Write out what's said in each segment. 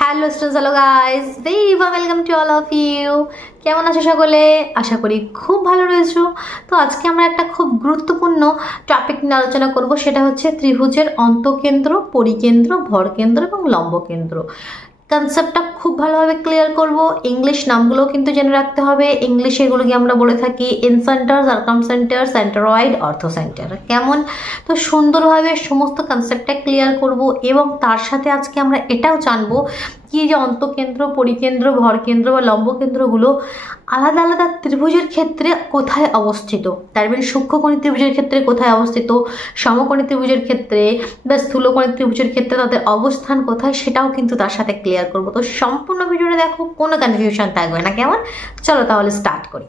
Hello students hello guys very welcome to all of you কেমন আছো সকলে? আশা করি খুব ভালো রয়েছো। তো আজকে আমরা একটা খুব গুরুত্বপূর্ণ টপিক নিয়ে আলোচনা করব। সেটা হচ্ছে ত্রিভুজের অন্তকেন্দ্র, পরিকেন্দ্র, ভরকেন্দ্র এবং লম্বকেন্দ্র। কনসেপ্টটা খুব ভালোভাবে ক্লিয়ার করব। ইংলিশ নামগুলো কিন্তু জেনে রাখতে হবে। ইংলিশে এগুলোকে আমরা বলে থাকি ইনসেন্টার সার্কাম সেন্টার সেন্টারয়েড অর্থ সেন্টার কেমন? তো সুন্দরভাবে সমস্ত কনসেপ্টটা ক্লিয়ার করব এবং তার সাথে আজকে আমরা এটাও জানব কি যে অন্তকেন্দ্র, পরিকেন্দ্র ভরকেন্দ্র বা লম্বকেন্দ্রগুলো আলাদা আলাদা ত্রিভুজের ক্ষেত্রে কোথায় অবস্থিত? তার মানে সূক্ষ্মকণি ত্রিভুজের ক্ষেত্রে কোথায় অবস্থিত? সমকোণী ত্রিভুজের ক্ষেত্রে বা স্থূলকণি ত্রিভুজের ক্ষেত্রে তাদের অবস্থান কোথায় সেটাও কিন্তু তার সাথে ক্লিয়ার করব। তো সম্পূর্ণ ভিডিওটা দেখো, কোনো কনফিউশন থাকবে না, কেমন? চলো তাহলে স্টার্ট করি।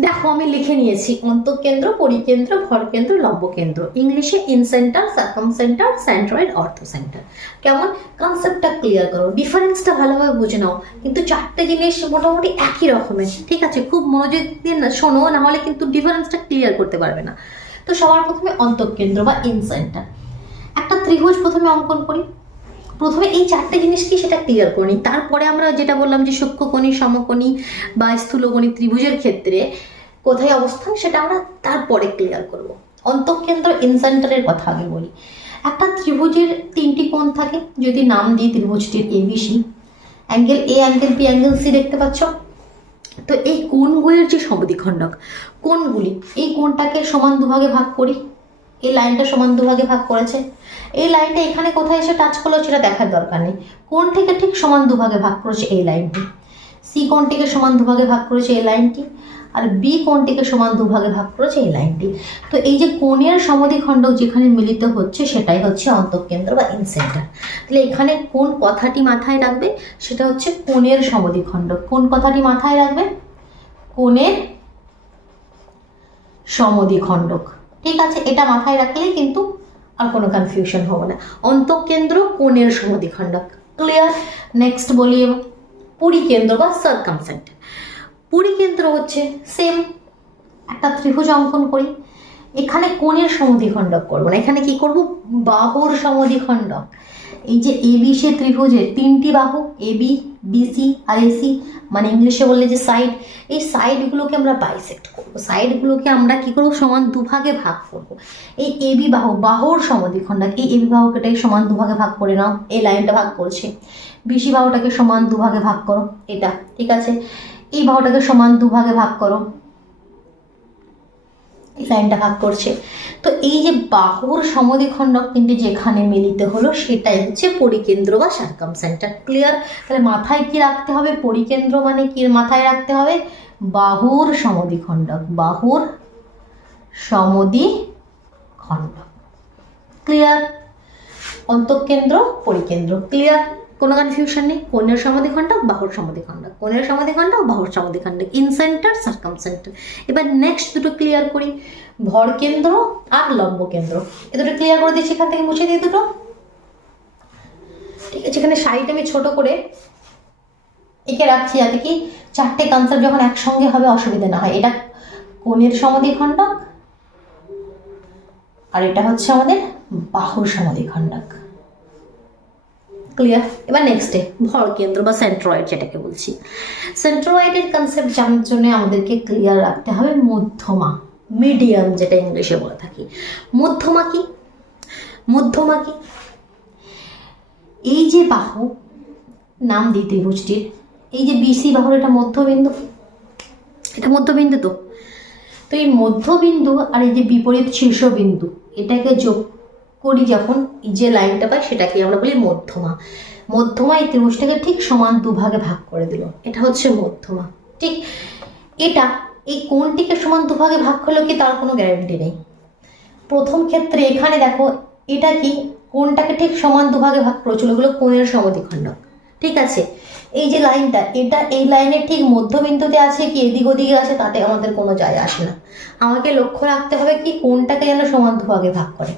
দেখো, আমি লিখে নিয়েছি, অন্তঃকেন্দ্র, পরিকেন্দ্র, ভরকেন্দ্র, লম্বকেন্দ্র। ইংলিশে incentre circumcentre centroid orthocentre. কেমন? কনসেপ্টটা ক্লিয়ার করো। ডিফারেন্সটা ভালোভাবে বুঝে নাও। কিন্তু চারটে জিনিস মোটামুটি একই রকমের। ঠিক আছে? খুব মনোযোগ দিয়ে না শোনো নাহলে কিন্তু ডিফারেন্সটা ক্লিয়ার করতে পারবে না। তো সবার প্রথমে অন্তঃকেন্দ্র বা ইনসেন্টার একটা ত্রিভুজ প্রথমে অঙ্কন করি। প্রথমে এই চারটে জিনিস কি সেটা ক্লিয়ার করে নিই তারপরে আমরা যেটা বললাম যে সূক্ষ্মকণি, সমকোণী বা স্থূলকণি ত্রিভুজের ক্ষেত্রে কোথায় অবস্থান সেটা আমরা তারপরে ক্লিয়ার করব। অন্তঃকেন্দ্র ইনসেন্টারের কথা আগে বলি। একটা ত্রিভুজের তিনটি কোণ থাকে। যদি নাম দিই ত্রিভুজটির ABC angle A angle B angle C দেখতে পাচ্ছ? তো এই কোণগুলির যে সমদ্বিখণ্ডক, কোণগুলি, এই কোণটাকে সমান দুভাগে ভাগ করি। এই লাইনটা সমান দুভাগে ভাগ করেছে। এই লাইনটা এখানে কোথায় এসে টাচ করল সেটা দেখার দরকার নেই। কোন থেকে ঠিক সমান দুভাগে ভাগ করেছে এই লাইনটি? সি কোণটিকে সমান দুভাগে ভাগ করেছে এই লাইনটি? আর বি কোণটিকে সমান দুভাগে ভাগ করেছে এই লাইনটি? তো এই যে কোণের সমদ্বিখণ্ডক যেখানে মিলিত হচ্ছে, সেটাই হচ্ছে অন্তঃকেন্দ্র বা ইনসেন্টার তাহলে এখানে কোন কথাটি মাথায় রাখবে? সেটা হচ্ছে কোণের সমদ্বিখণ্ডক। কোন কথাটি মাথায় রাখবে? কোণের সমদ্বিখণ্ডক। ঠিক আছে, এটা মাথায় রাখলে কিন্তু আর কোনো কনফিউশন হবে না। অন্তঃকেন্দ্র কোণের সমদ্বিখণ্ডক ক্লিয়ার নেক্সট বলি পুরী কেন্দ্র বা সার্কাম সেন্টার পরিকেন্দ্র হচ্ছে সেম একটা ত্রিভুজ অঙ্কন করি। এখানে কোণের সমদ্বিখণ্ডক করব না। এখানে কি করব? বাহুর সমদ্বিখণ্ডক এই যে এবি সে ত্রিভুজের তিনটি বাহু এবি বিসি আর এসি মানে ইংলিশে বললে যে সাইড এই সাইডগুলোকে আমরা বাইসেক্ট করব। সাইডগুলোকে আমরা কি করব? সমান দুভাগে ভাগ করব। এই এ এবি বাহু, বাহুর সমদ্বিখণ্ডক, এই এবি বাহুকেটাই সমান দুভাগে ভাগ করে নাও। এই লাইনটা ভাগ করছে। বিসি বাহুটাকে সমান দুভাগে ভাগ করো। এটা, ঠিক আছে? এই বাহুটাকে সমান দুভাগে ভাগ করো। লাইনটা ভাগ করছে। তো এই যে বাহুর সমদ্বিখণ্ডক কিন্তু যেখানে মিলিত হলো, সেটাই হচ্ছে পরিকেন্দ্র বা সার্কাম সেন্টার ক্লিয়ার তাহলে মাথায় কি রাখতে হবে? পরিকেন্দ্র মানে কি মাথায় রাখতে হবে? বাহুর সমদ্বিখণ্ডক বাহুর সমদ্বিখণ্ডক। ক্লিয়ার অন্তঃকেন্দ্র, পরিকেন্দ্র। ক্লিয়ার কোনো কনফিউশন নেই। কোণের সমাধিখণ্ডক বাহুর সমাধিখণ্ডক কোণের সমাধিখণ্ডক বাহুর সমাধি সমাধিখণ্ডক ইন সেন্টার সার্কাম সেন্টার এবার নেক্সট দুটো ক্লিয়ার করি। ভর কেন্দ্র আর লম্ব কেন্দ্র। এ দুটো ক্লিয়ার করে দিচ্ছি, এখান থেকে মুছে দিয়ে দুটো। ঠিক আছে, এখানে সাইড আমি ছোট করে একে রাখছি যাতে কি চারটে কনসেপ্ট যখন একসঙ্গে হবে, অসুবিধা না হয়। এটা কোণের সমাধিখণ্ডক আর এটা হচ্ছে আমাদের বাহুর সমাধিখণ্ডক। ক্লিয়ার এবার নেক্সটে ভর কেন্দ্র বা সেন্ট্রয়েড যেটাকে বলছি। সেন্ট্রয়েডের কনসেপ্ট জানার জন্য আমাদেরকে ক্লিয়ার রাখতে হবে মধ্যমা মিডিয়াম যেটা ইংলিশে বলে থাকি। মধ্যমা কি? মধ্যমা কি? এই যে বাহু, নাম দিই ত্রিভুজটির এই যে বিসি বাহুর এটা মধ্যবিন্দু এটা মধ্যবিন্দু তো? তো এই মধ্যবিন্দু আর এই যে বিপরীত শীর্ষবিন্দু, এটাকে যোগ করি যখন যে লাইনটা পাই সেটাকে আমরা বলি মধ্যমা। মধ্যমা এই ত্রিভুজটাকে ঠিক সমান দুভাগে ভাগ করে দিল। এটা হচ্ছে মধ্যমা। ঠিক এটা, এই কোণটিকে সমান দুভাগে ভাগ করলেও কি তার কোনো গ্যারান্টি নেই? প্রথম ক্ষেত্রে এখানে দেখো, এটা কি কোণটাকে ঠিক সমান দুভাগে ভাগ করেছিল ওগুলো কোণের সমদ্বিখণ্ডক। ঠিক আছে? এই যে লাইনটা, এটা এই লাইনের ঠিক মধ্যবিন্দুতে আছে কি এদিক ওদিকে আছে, তাতে আমাদের কোনো যায় আসে না। আমাকে লক্ষ্য রাখতে হবে কি কোনটাকে যেন সমান দুভাগে ভাগ করে।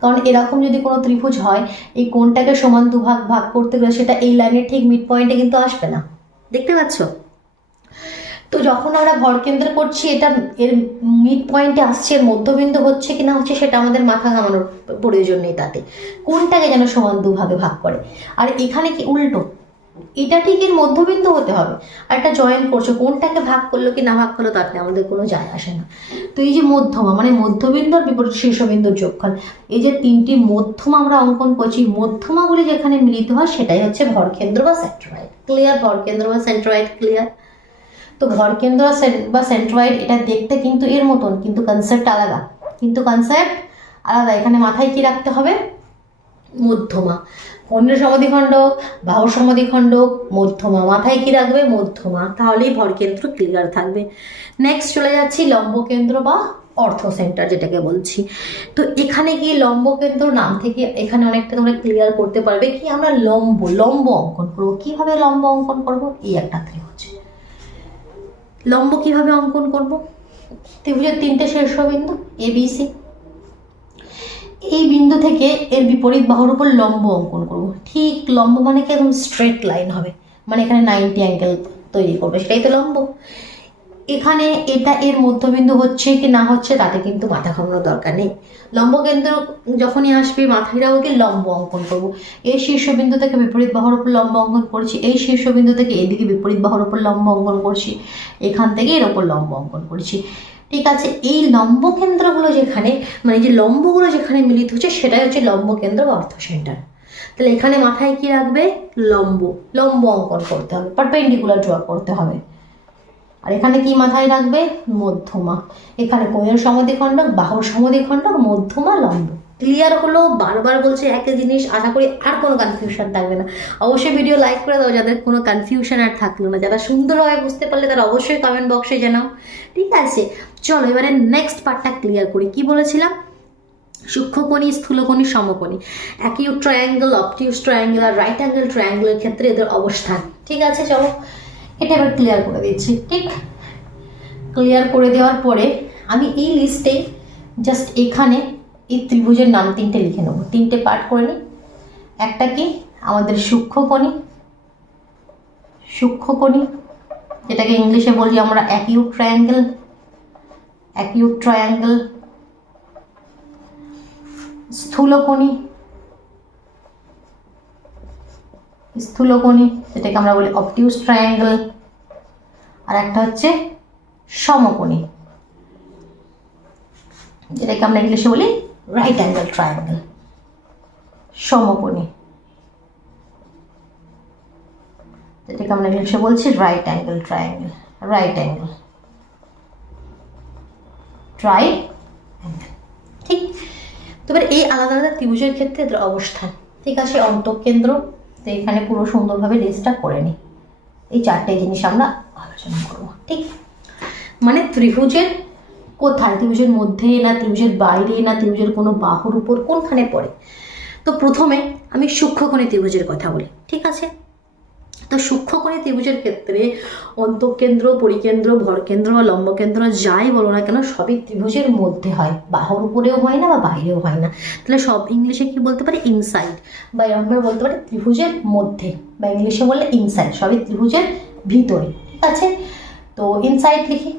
কারণ এরকম যদি কোনো ত্রিভুজ হয়, এই কোনটাকে সমান দুভাগ ভাগ করতে গেলে সেটা এই লাইনের ঠিক মিড পয়েন্টে কিন্তু আসবে না। দেখতে পাচ্ছ? তো যখন আমরা ভর কেন্দ্র করছি, এটা এর মিড পয়েন্টে আসছে মধ্যবিন্দু হচ্ছে কি না হচ্ছে, সেটা আমাদের মাথা ঘামানোর প্রয়োজন নেই তাতে। কোনটাকে যেন সমান দুভাগে ভাগ করে? আর এখানে কি উল্টো? এটা ঠিক এর মধ্যবিন্দু হতে হবে। আর একটা জয়েন করছ, কোনটাকে ভাগ করল কি না ভাগ করল তাতে আমাদের কোনো যায় আসে না। তো এই যে মধ্যমা মানে মধ্যবিন্দু আর বিপরীত শীর্ষবিন্দুর যোগফল, এই যে তিনটি মধ্যমা আমরা অঙ্কন করছি মধ্যমাগুলি যেখানে মিলিত হয় সেটাই হচ্ছে ভরকেন্দ্র বা সেন্ট্রয়েড ক্লিয়ার ভরকেন্দ্র বা সেন্ট্রয়েড ক্লিয়ার তো ভরকেন্দ্র বা সেন্ট্রয়েড এটা দেখতে কিন্তু এর মতন, কিন্তু কনসেপ্ট আলাদা। কিন্তু কনসেপ্ট আলাদা, এখানে মাথায় কি রাখতে হবে? মধ্যমা। কর্ণের সমাধিখণ্ডক বাহুর সমাধিখণ্ডক মধ্যমা মাথায় কি রাখবে? মধ্যমা। তাহলেই ভরকেন্দ্র ক্লিয়ার থাকবে। নেক্সট চলে যাচ্ছি লম্বকেন্দ্র বা অর্থ সেন্টার যেটাকে বলছি। তো এখানে গিয়ে লম্বকেন্দ্র নাম থেকে এখানে অনেকটা তোমরা ক্লিয়ার করতে পারবে কি আমরা লম্ব লম্ব অঙ্কন করব। কীভাবে লম্ব অঙ্কন করব? এই একটা ত্রিভুজ লম্ব কীভাবে অঙ্কন করব? ত্রিভুজের তিনটে শীর্ষবিন্দু এ বি সি এই বিন্দু থেকে এর বিপরীত বাহুর উপর লম্ব অঙ্কন করব। ঠিক লম্ব মানে কি? একদম স্ট্রেট লাইন হবে। মানে এখানে নাইনটি অ্যাঙ্গেল তৈরি করবে। সেটাই তো লম্ব। এখানে এটা এর মধ্যবিন্দু হচ্ছে কি না হচ্ছে তাতে কিন্তু মাথা ঘামানোর দরকার নেই। লম্ব কেন্দ্র যখনই আসবে মাথায় কি লম্ব অঙ্কন করব। এই শীর্ষবিন্দু থেকে বিপরীত বাহুর উপর লম্ব অঙ্কন করছি। এই শীর্ষবিন্দু থেকে এদিকে বিপরীত বাহুর উপর লম্ব অঙ্কন করছি। এখান থেকে এর ওপর লম্ব অঙ্কন করছি। ঠিক আছে, এই লম্ব কেন্দ্রগুলো যেখানে মানে যে লম্বগুলো যেখানে মিলিত হচ্ছে, সেটাই হচ্ছে লম্ব কেন্দ্র বা অর্থ সেন্টার। তাহলে এখানে মাথায় কি রাখবে? লম্ব লম্ব অঙ্কন করতে হবে পারপেন্ডিকুলার ড্র করতে হবে। আর এখানে কি মাথায় রাখবে? মধ্যমা। এখানে কোণের সমাধিখণ্ডক বাহুর সমাধিখণ্ডক মধ্যমা, লম্ব। ক্লিয়ার হলো? বারবার বলছে একই জিনিস, আশা করি আর কোনো কনফিউশন থাকবে না। অবশ্যই ভিডিও লাইক করে দাও যাদের কোনো কনফিউশন আর থাকল না। যারা সুন্দরভাবে বুঝতে পারলে তারা অবশ্যই কমেন্ট বক্সে জানাও। ঠিক আছে? চলো, এবারে নেক্সট পার্টটা ক্লিয়ার করি। কি বলেছিলাম? সূক্ষ্মকণি, স্থূলকণি, সমকণি। অ্যাকিউট ট্রায়াঙ্গেল অপটিউস ট্রায়াঙ্গেল আর রাইট অ্যাঙ্গেল ট্রায়াঙ্গেলের ক্ষেত্রে এদের অবস্থান। ঠিক আছে, চলো। এটা এবার ক্লিয়ার করে দিচ্ছি, ঠিক? ক্লিয়ার করে দেওয়ার পরে আমি এই লিস্টে জাস্ট এখানে এই ত্রিভুজের নাম তিনটে লিখে নেব। তিনটে পার্ট করে নিই। একটা কি? আমাদের সূক্ষ্মকণি। সূক্ষ্মকণি, যেটাকে ইংলিশে বলি আমরা অ্যাকিউট ট্রায়াঙ্গেল অ্যাকিউট ট্রায়াঙ্গেল স্থূলকণি স্থূলকণি, যেটাকে আমরা বলি অপটিউস ট্রায়াঙ্গেল আর একটা হচ্ছে সমকোণী, যেটাকে আমরা ইংলিশে বলি রাইট অ্যাঙ্গেল ট্রায়াঙ্গেল সমকোণী, যেটাকে আমরা ইংলিশে বলছি right angle triangle right angle tri ঠিক? তো এবার এই আলাদা আলাদা ত্রিভুজের ক্ষেত্রে এদের অবস্থান। ঠিক আছে, অন্তঃকেন্দ্র। তো এখানে পুরো সুন্দরভাবে লিস্টটা করে নিই এই চারটে জিনিস আমরা আলোচনা করব। ঠিক? মানে ত্রিভুজের কোথায়? ত্রিভুজের মধ্যে না ত্রিভুজের বাইরে না ত্রিভুজের কোনো বাহুর উপর? কোনখানে পড়ে? তো প্রথমে আমি সূক্ষ্মকোণী ত্রিভুজের কথা বলি। ঠিক আছে? তো সূক্ষ্মকোণী ত্রিভুজের ক্ষেত্রে অন্তঃকেন্দ্র, পরিকেন্দ্র, ভরকেন্দ্র বা লম্বকেন্দ্র যাই বলো না কেন, সবই ত্রিভুজের মধ্যে হয়। বাহুর উপরেও হয় না বা বাইরেও হয় না। তাহলে সব ইংলিশে কি বলতে পারি? ইনসাইড বা আমরা বলতে পারি ত্রিভুজের মধ্যে। বা ইংলিশে বললে ইনসাইড সবই ত্রিভুজের ভিতরে। ঠিক আছে? তো ইনসাইড লিখি।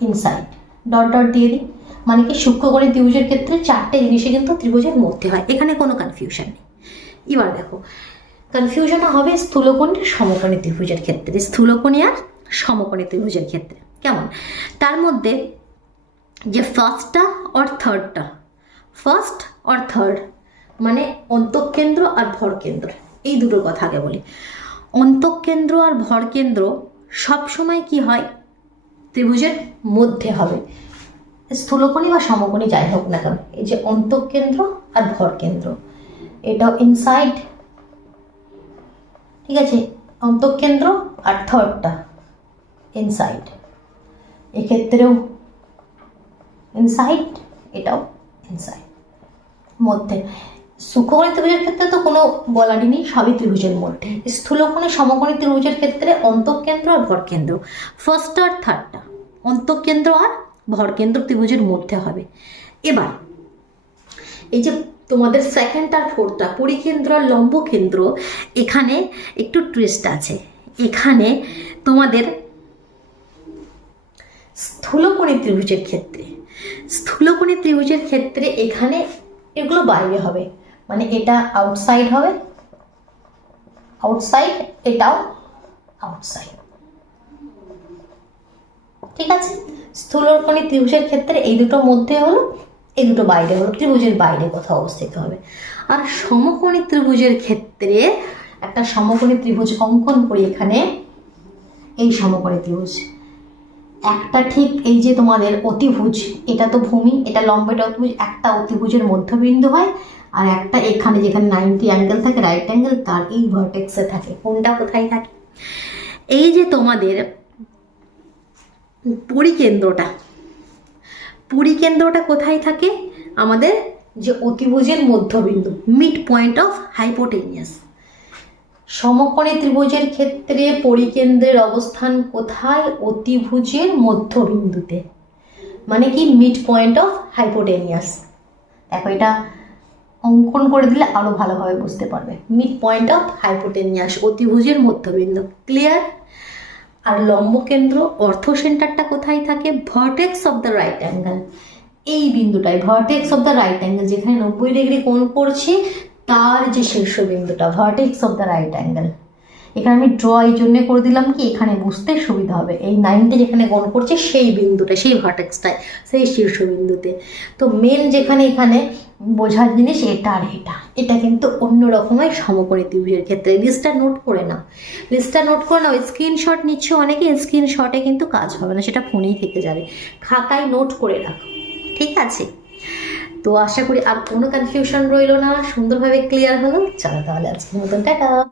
ইনসাইড ডট ডট দিয়ে দিই। মানে কি? সূক্ষ্ম করে ত্রিভুজের ক্ষেত্রে চারটে জিনিসে কিন্তু ত্রিভুজের মধ্যে হয়। এখানে কোনো কনফিউশন নেই। এবার দেখো কনফিউশন হবে স্থূলকোণী সমকোণী ত্রিভুজের ক্ষেত্রে। স্থূলকোণী আর সমকোণী ত্রিভুজের ক্ষেত্রে। কেমন? তার মধ্যে যে ফার্স্টটা আর থার্ডটা ফার্স্ট আর থার্ড মানে অন্তঃকেন্দ্র আর ভরকেন্দ্র। এই দুটো কথা আগে বলি। অন্তঃকেন্দ্র আর ভরকেন্দ্র সবসময় কি হয়? ত্রিভুজের মধ্যে হবে। স্থূলকোণী বা সমকোণী যাই হোক না কেন, এই যে অন্তঃকেন্দ্র আর ভরকেন্দ্র, এটাও ইনসাইড ঠিক আছে? অন্তঃকেন্দ্র আর থার্ডটা ইনসাইড এক্ষেত্রেও ইনসাইড এটাও ইনসাইড মধ্যে সূক্ষ্মকোণী ত্রিভুজের ক্ষেত্রে তো কোনো বলারই নেই, সবই ত্রিভুজের মধ্যে। স্থূলকোণী সমকোণী ত্রিভুজের ক্ষেত্রে অন্তঃকেন্দ্র আর ভরকেন্দ্র। ফার্স্ট আর থার্ডটা অন্তঃকেন্দ্র আর ভরকেন্দ্র ত্রিভুজের মধ্যে হবে। এবার, এই যে তোমাদের সেকেন্ড আর ফোর্থটা পরিকেন্দ্র আর লম্ব কেন্দ্র এখানে একটু টুইস্ট আছে। এখানে তোমাদের স্থূলকোণী ত্রিভুজের ক্ষেত্রে, স্থূলকোণী ত্রিভুজের ক্ষেত্রে এখানে এগুলো বাইরে হবে। মানে এটা আউটসাইড হবে আউটসাইড এটাও আউটসাইড ঠিক আছে? স্থূলকোণী ত্রিভুজের ক্ষেত্রে এই দুটোর মধ্যে হলো এই দুটো বাইরে হলো, ত্রিভুজের বাইরে কোথাও অবস্থিত হবে। আর সমকোণী ত্রিভুজের ক্ষেত্রে একটা সমকোণী ত্রিভুজ অঙ্কন করি এখানে, এই সমকোণী ত্রিভুজ। একটা ঠিক এই যে তোমাদের অতিভুজ, এটা তো ভূমি, এটা লম্ব এটা অতিভুজ, একটা অতিভুজের মধ্যবিন্দু হয়, আর একটা এখানে যেখানে নাইনটি অ্যাঙ্গেল থাকে রাইট অ্যাঙ্গেল তার এই ভার্টেক্সে থাকে। কোনটা কোথায় থাকে? এই যে তোমাদের পরিকেন্দ্রটা পরিকেন্দ্রটা কোথায় থাকে? আমাদের যে অতিভুজের মধ্যবিন্দু মিড পয়েন্ট অফ হাইপোটেনিয়াস সমকোণী ত্রিভুজের ক্ষেত্রে পরিকেন্দ্রের অবস্থান কোথায়? অতিভুজের মধ্যবিন্দুতে। মানে কি? মিড পয়েন্ট অফ হাইপোটেনিয়াস দেখো এটা অঙ্কন করে দিলে আরও ভালোভাবে বুঝতে পারবে। মিড পয়েন্ট অফ হাইপোটেনিয়াস অতিভুজের মধ্যবিন্দু। ক্লিয়ার আর লম্বকেন্দ্র অর্থ সেন্টারটা কোথায় থাকে? Vertex of the right angle এই বিন্দুটাই vertex of the right angle যেখানে নব্বই ডিগ্রি কোণ করছে, তার যে শীর্ষ বিন্দুটা vertex of the right angle এখানে আমি ড্র এই জন্য করে দিলাম কি, এখানে বুঝতে সুবিধা হবে। এই নাইনটা যেখানে গণ করছে, সেই বিন্দুটা, সেই ভার্টেক্সটায় সেই শীর্ষবিন্দুতে তো মেন যেখানে এখানে বোঝার জিনিস এটা আর এটা। এটা কিন্তু অন্য রকমের সমকোণী ত্রিভুজের ক্ষেত্রে। লিস্টটা নোট করে নাও। লিস্টটা নোট করে নাও। স্ক্রিনশট নিচ্ছ অনেকে স্ক্রিনশটে কিন্তু কাজ হবে না, সেটা ফোনেই থেকে যাবে। খাতায় নোট করে রাখো। ঠিক আছে? তো আশা করি আর কোনো কনফিউশন রইল না। সুন্দরভাবে ক্লিয়ার হলো। চলো তাহলে আজকের মতন, টাটা!